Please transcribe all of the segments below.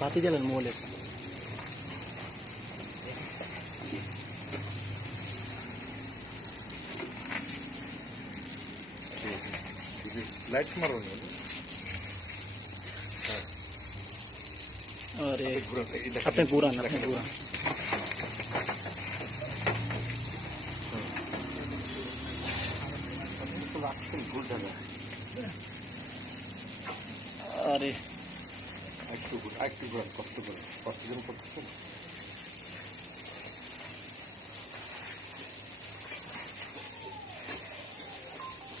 বাতি জ্বালেন মোবাইলের। লাইট মারো না। আরে আপনি ঘুরান, আপনি ঘুরান। আরে একটু ঘুরান, কষ্ট করে কতজন করতেছেন।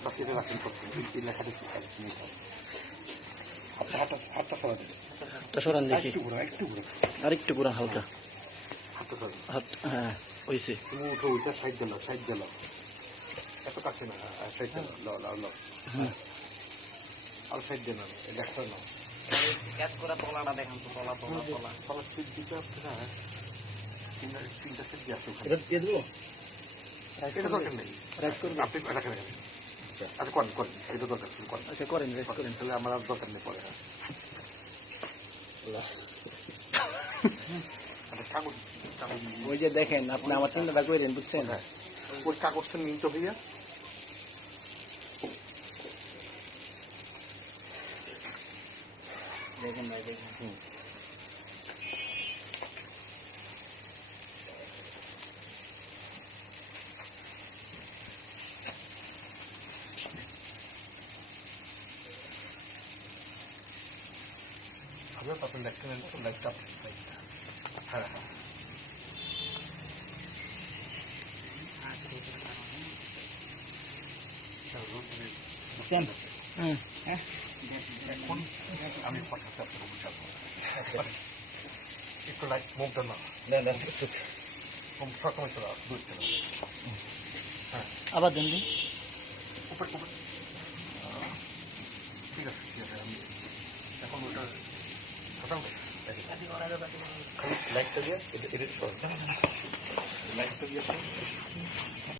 বাকিটা রাখেন করছেন, এই লেখাটা কি হাতটা সরা দেন, হাতটা সরান দেখি। একটু ঘুরান, আর একটু ঘুরান হালকা। হাতটা সরান। হাত, হ্যাঁ হয়েছে। তুমি উঠো, ওইটা সাইড দিল এত কাছে না, সাইড দিল হ্যাঁ আর সাইড দিল লেখাটা না তলাটা দেখান তো, তলা সিট দিতে হচ্ছে না, তিনটা সিট দিয়ে আসছে ওখানে। এটা দিয়ে দেবো। এটা দরকার নেই, আপনি রাখেন। আচ্ছা করেন, এটা দরকার করেন। আচ্ছা করেন, রেস্ট করেন। তাহলে আমার আর দরকার নেই পরে। কাগজ ওই যে দেখেন, আপনি আমার চিন্তাটা করেন, বুঝছেন? হ্যাঁ, ওই কাগজটা নিতে হইয়া দেখেন ভাই, দেখেন। হবে আপনি লেখছেন, লাইটটা হ্যাঁ বুঝছেন? হুম। এখন আমি পাঠাতে আপনার একটু লাইট মুখটা না সবসময় চলে বুঝতে না। হ্যাঁ আবার দেন দিন। উপর ঠিক আছে আমি এখন ওটা লাইটটা দিয়ে লাইটটা দিয়ে